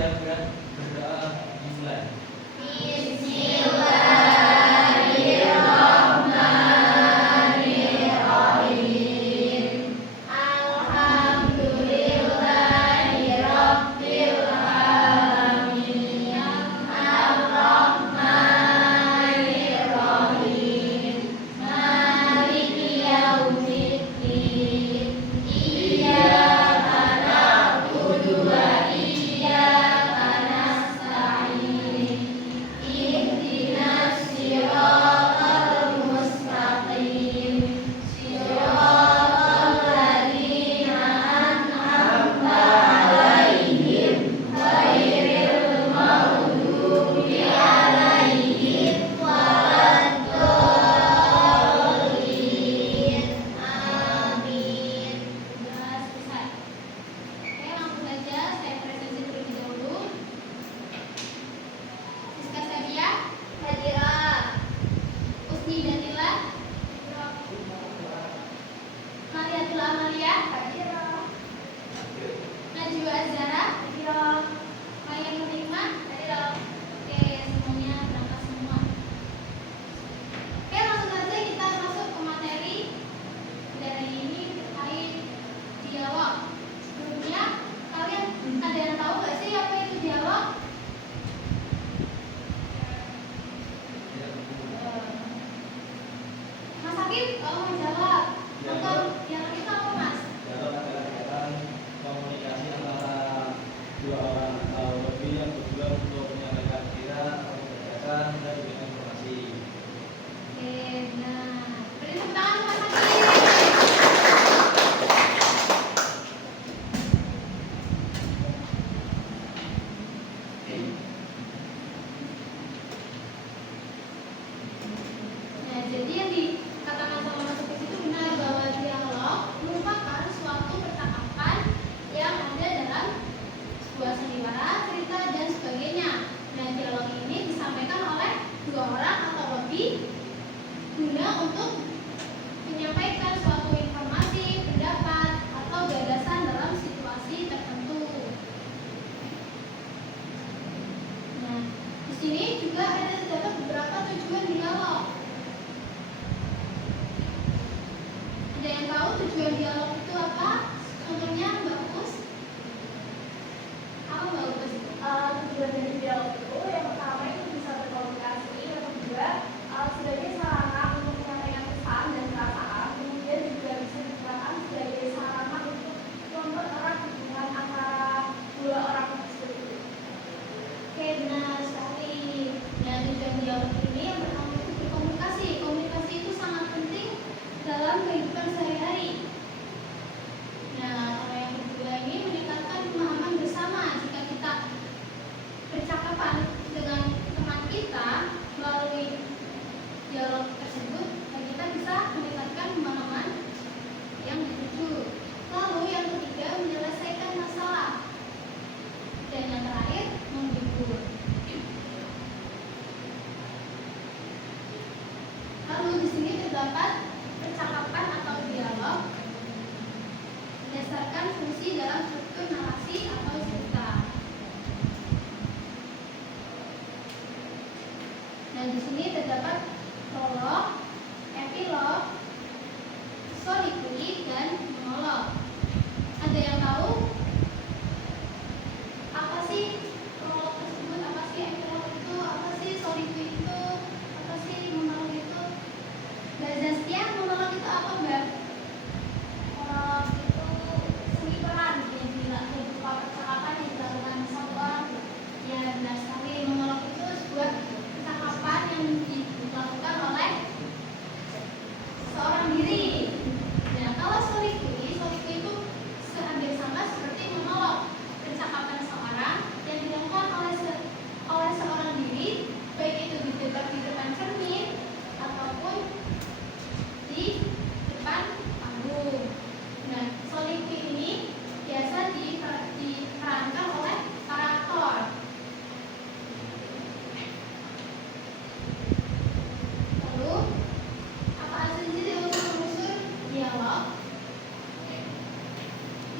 Siapkan berdoa dimulai.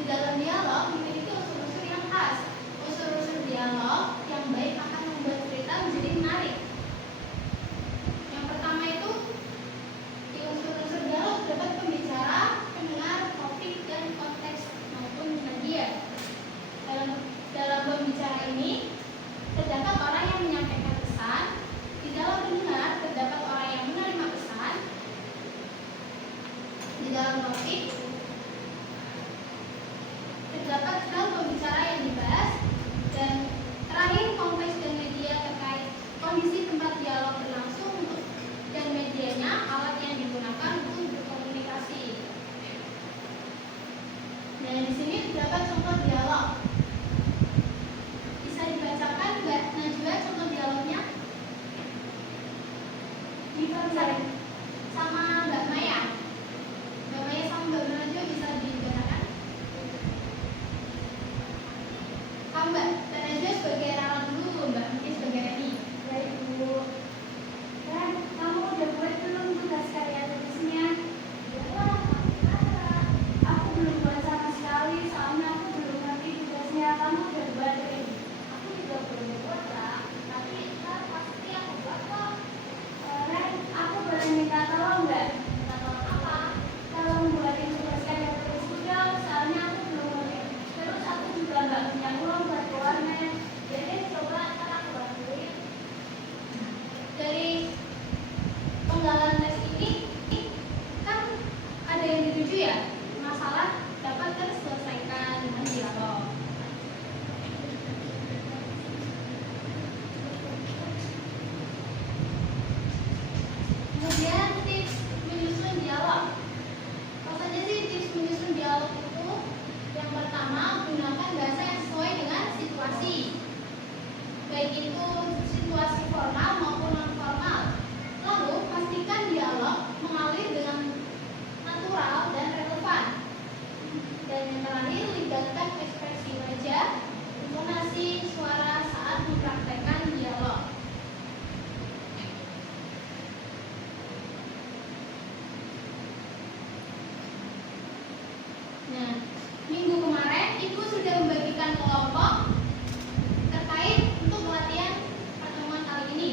Di dalam dialog memiliki unsur-unsur yang khas. Unsur-unsur dialog dialog yang baik akan membuat cerita menjadi menarik. Yang pertama itu di unsur-unsur dialog terdapat pembicara, pendengar, topik, dan konteks maupun media. Dalam pembicara ini terdapat orang yang menyampaikan pesan. Di dalam pendengar terdapat orang yang menerima pesan. Di dalam topik terdapat hal pembicara yang dibahas, dan terakhir konteks dan media terkait kondisi tempat dialog berlangsung dan medianya, alat yang digunakan untuk berkomunikasi. Dan di sini terdapat contoh dialog. Bisa dibacakan Mbak Najwa contoh dialognya? Sama Mbak Maya. Mbak Maya sama Mbak Najwa bisa dibacakan? Mbak Najwa sebagai Rara dulu, Mbak Mungkin sebagai Reni. Baik, Bu. Dan kamu udah buat belum tugas karya tulisnya? Belum, Aku belum buat sama sekali, soalnya aku belum ngerti tugasnya. Kamu udah buat, Rin? aku juga belum buat, Kak. Tapi ntar pasti aku buat kok. Ren, aku boleh minta tolong nggak? Minta tolong apa? Tolong buatin tugas karya tulisku dong, soalnya aku belum ngerti. Terus aku juga nggak punya uang buat ke warnet. Jadi coba ntar aku bantuin. Dari penggalan tes ini kan ada yang dituju ya, masalah dapat terselesaikan dengan dialog. Kemudian tips menyusun dialog. Apa saja sih tips menyusun dialog itu? Yang pertama, gunakan bahasa yang sesuai dengan situasi, baik itu situasi formal maupun non formal. Lalu pastikan dialog mengalir dengan natural dan relevan. Dan yang terakhir, libatkan ekspresi wajah, intonasi, suara saat mempraktekkan dialog. Nah, minggu kemarin Ibu sudah membagikan kelompok terkait untuk latihan pertemuan kali ini.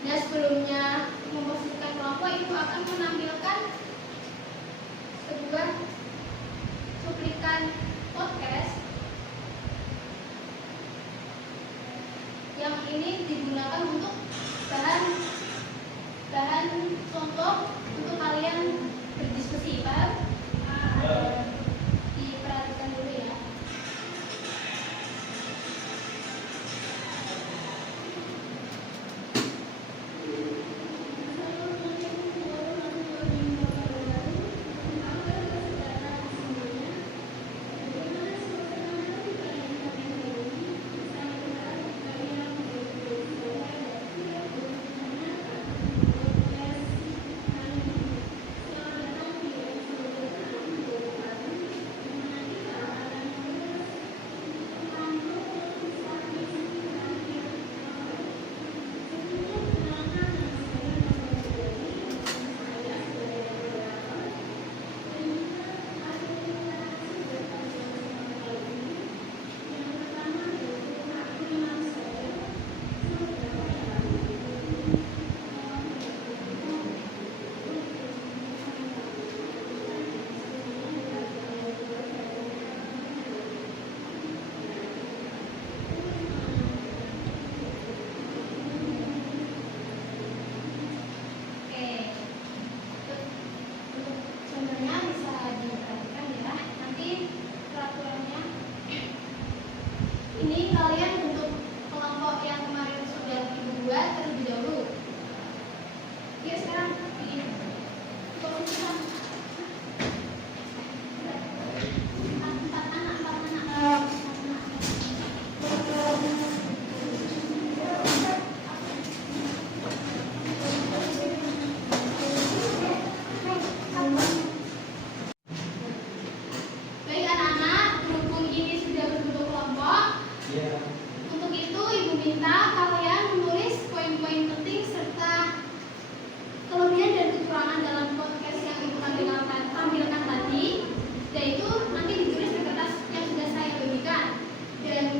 Nah, sebelumnya memposisikan kelompok, Ibu akan menampilkan sebuah cuplikan podcast yang ini digunakan untuk bahan contoh untuk kalian berdiskusi, paham? Diperhatikan dulu ya. dan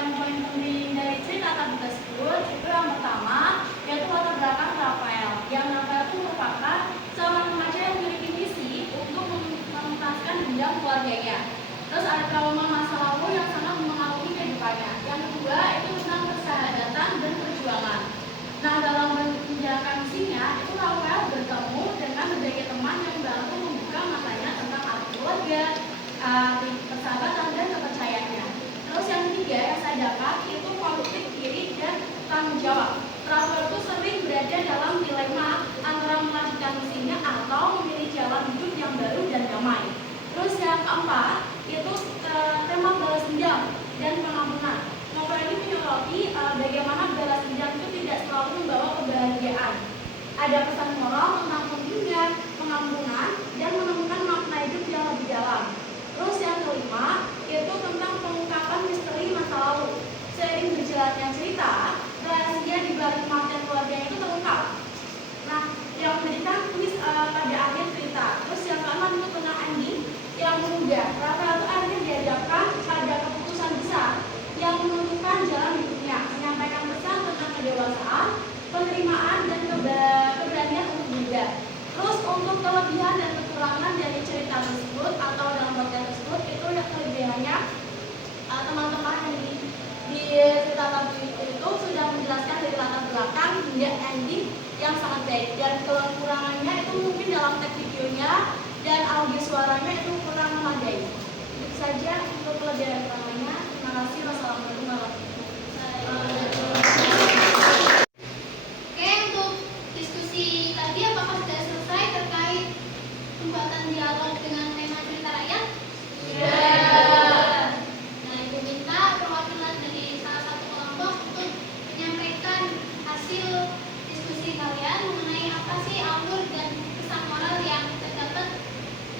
poin-poin penting dari cerita tadi tersebut itu yang pertama yaitu latar belakang Rafael. Yang Rafael itu merupakan seorang remaja yang memiliki misi untuk menuntaskan dendam keluarganya. Terus ada trauma masa lalu yang sangat mengaruhi kehidupannya. Yang kedua itu tentang persahabatan dan perjuangan. Nah, dalam menjalankan misinya itu Rafael bertemu dengan berbagai teman yang bantu membuka matanya tentang arti keluarga, arti persahabatan dan kepercayaannya. Terus yang ketiga yang saya dapat itu konflik diri dan tanggung jawab. Rafael itu sering berada dalam dilema antara melanjutkan misinya atau memilih jalan hidup yang baru dan damai. Terus yang keempat itu tema balas dendam dan pengampunan. Novel ini menyoroti bagaimana balas dendam itu tidak selalu membawa kebahagiaan. Ada pesan moral tentang pentingnya pengampunan dan menemukan makna hidup yang lebih dalam. Terus yang kelima yaitu tentang pengungkapan misteri masa lalu. Seiring berjalannya cerita, rahasia di balik kematian keluarganya itu terungkap. Nah, yang menjadikan twist pada akhir cerita. Terus yang keenam itu tentang ending yang menunda. Rafael itu akhirnya dihadapkan pada keputusan besar yang menentukan jalan hidupnya, menyampaikan pesan tentang kedewasaan, penerimaan dan keberanian untuk berubah. Terus untuk kelebihan dan kekurangan dari cerita tersebut atau dalam podcast tersebut itu yang kelebihannya teman-teman yang di cerita tadi itu sudah menjelaskan dari latar belakang hingga ending yang sangat baik, dan kekurangannya itu mungkin dalam tag videonya dan audio suaranya itu kurang memadai. Itu saja untuk kelebihan dan kekurangannya. Terima kasih. Wassalamualaikum warahmatullahi wabarakatuh. Oke, untuk diskusi tadi apakah sudah selesai terkait pembuatan dialog dengan tema cerita rakyat? Nah, Ibu minta perwakilan dari salah satu kelompok untuk menyampaikan hasil diskusi kalian mengenai apa sih alur dan pesan moral yang terdapat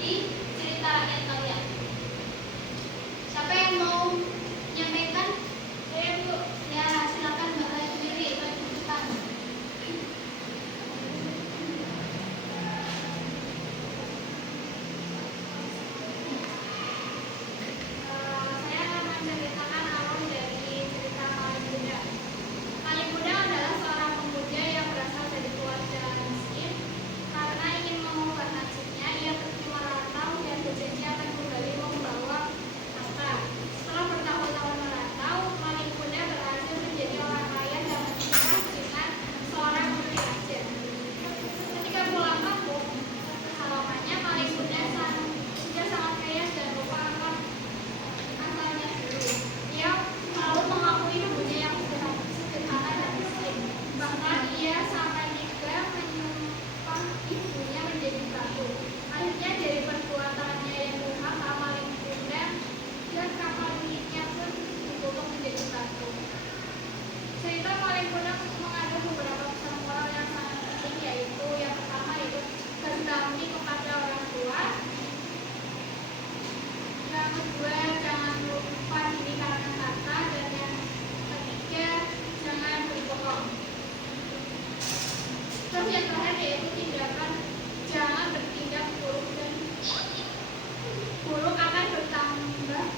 di cerita rakyat kalian. Siapa yang mau menyampaikan? Saya, Bu. Ya, silakan Mbak Rai sendiri, Mbak tunjukkan. Saya akan menceritakan alur dari cerita Paling Bunda. Paling Bunda adalah seorang pemuda yang berasal dari keluarga miskin. Karena ingin mengubah nasibnya, ia pergi merantau dan berjanji akan kembali membawa harta. Setelah bertahun-tahun merantau, Paling Bunda berhasil menjadi orang kaya dan menikah dengan seorang putri raja. Ketika pulang kampung, harapannya Paling Bunda sudah sangat kaya dan lupa akan asalnya dulu. Ia selalu mengakui ibunya yang sederhana dan miskin. Bahkan ia sampai juga menyumpah ibunya menjadi batu. Akhirnya dari perbuatannya yang durhaka, Paling Bunda dan kapal miliknya pun ditutup menjadi batu. Cerita Paling Bunda mengandung beberapa pesan moral yang sangat penting, yaitu yang pertama itu berbakti kepada orang tua. Yang kedua, jangan lupa diri karena harta, dan yang ketiga, jangan berbohong. Terus yang terakhir yaitu tindakan jangan bertindak buruk, dan buruk akan bertambah buruk.